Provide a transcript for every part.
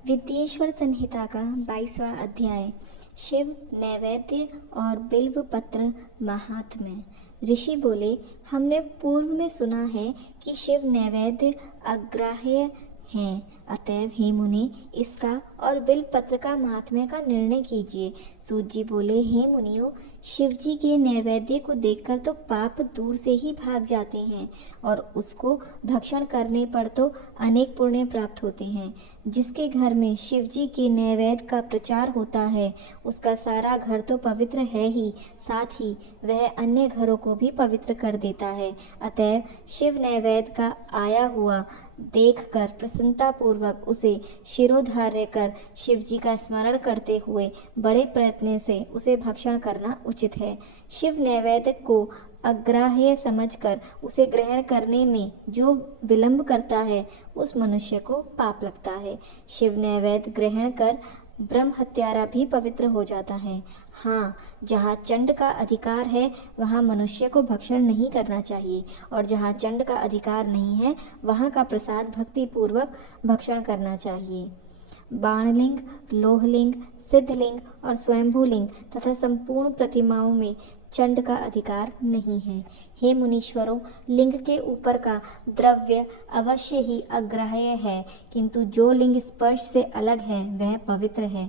विद्येश्वर संहिता का 22वां अध्याय शिव नैवेद्य और बिल्व पत्र महात्म्य। ऋषि बोले, हमने पूर्व में सुना है कि शिव नैवेद्य अग्राह्य हैं, अतएव हे मुनि इसका और बिल्व पत्र का महात्म्य का निर्णय कीजिए। सूत जी बोले, हे मुनियों, शिव जी के नैवेद्य को देखकर तो पाप दूर से ही भाग जाते हैं और उसको भक्षण करने पर तो अनेक पुण्य प्राप्त होते हैं। जिसके घर में शिव जी के नैवेद्य का प्रचार होता है उसका सारा घर तो पवित्र है ही, साथ ही वह अन्य घरों को भी पवित्र कर देता है। अतएव शिव नैवेद्य का आया हुआ देखकर प्रसन्नता पूर्वक उसे शिरोधार्य कर शिव जी का स्मरण करते हुए बड़े प्रयत्न से उसे भक्षण करना उचित है। शिव नैवेद्य को अग्राह्य समझकर उसे ग्रहण करने में जो विलंब करता है उस मनुष्य को पाप लगता है। शिव नैवेद्य ग्रहण कर ब्रह्म हत्यारा भी पवित्र हो जाता है। हाँ, जहाँ चंड का अधिकार है वहाँ मनुष्य को भक्षण नहीं करना चाहिए और जहाँ चंड का अधिकार नहीं है वहाँ का प्रसाद भक्ति पूर्वक भक्षण करना चाहिए। बाणलिंग, लोहलिंग, सिद्धलिंग और स्वयंभूलिंग तथा संपूर्ण प्रतिमाओं में चंड का अधिकार नहीं है। हे मुनीश्वरों, लिंग के ऊपर का द्रव्य अवश्य ही अग्राह्य है, किंतु जो लिंग स्पर्श से अलग है वह पवित्र है।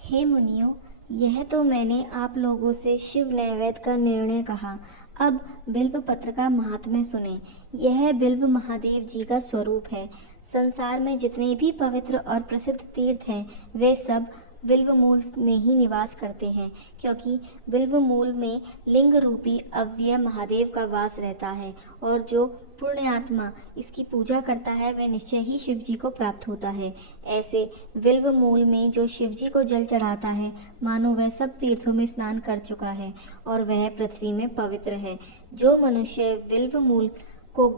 हे मुनियों, यह तो मैंने आप लोगों से शिव नैवेद्य का निर्णय कहा। अब बिल्व पत्र का महात्म्य सुने। यह बिल्व महादेव जी का स्वरूप है। संसार में जितने भी पवित्र और प्रसिद्ध तीर्थ हैं वे सब बिल्व मूल में ही निवास करते हैं, क्योंकि बिल्व मूल में लिंग रूपी अव्यय महादेव का वास रहता है और जो पुण्यात्मा इसकी पूजा करता है वह निश्चय ही शिव जी को प्राप्त होता है। ऐसे बिल्व मूल में जो शिव जी को जल चढ़ाता है मानो वह सब तीर्थों में स्नान कर चुका है और वह पृथ्वी में पवित्र है। जो मनुष्य बिल्व मूल को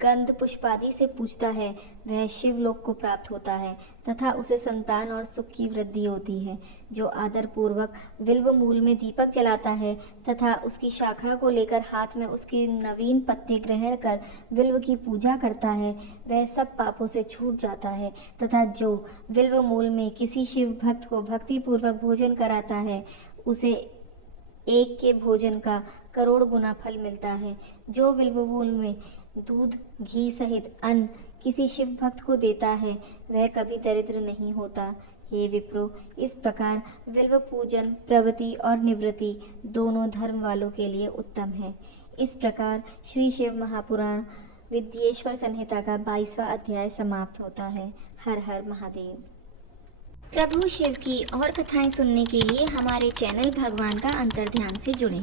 गंध पुष्पादि से पूजता है वह शिवलोक को प्राप्त होता है तथा उसे संतान और सुख की वृद्धि होती है। जो आदर पूर्वक बिल्व मूल में दीपक जलाता है तथा उसकी शाखा को लेकर हाथ में उसकी नवीन पत्ते ग्रहण कर बिल्व की पूजा करता है वह सब पापों से छूट जाता है तथा जो बिल्व मूल में किसी शिव भक्त को भक्ति पूर्वक भोजन कराता है उसे एक के भोजन का करोड़ गुना फल मिलता है। जो बिल्व मूल में दूध घी सहित अन्न किसी शिव भक्त को देता है वह कभी दरिद्र नहीं होता। हे विप्रो, इस प्रकार बिल्व पूजन प्रवृत्ति और निवृत्ति दोनों धर्म वालों के लिए उत्तम है। इस प्रकार श्री शिव महापुराण विद्येश्वर संहिता का 22वां अध्याय समाप्त होता है। हर हर महादेव। प्रभु शिव की और कथाएं सुनने के लिए हमारे चैनल भगवान का अंतर्ध्यान से जुड़ें।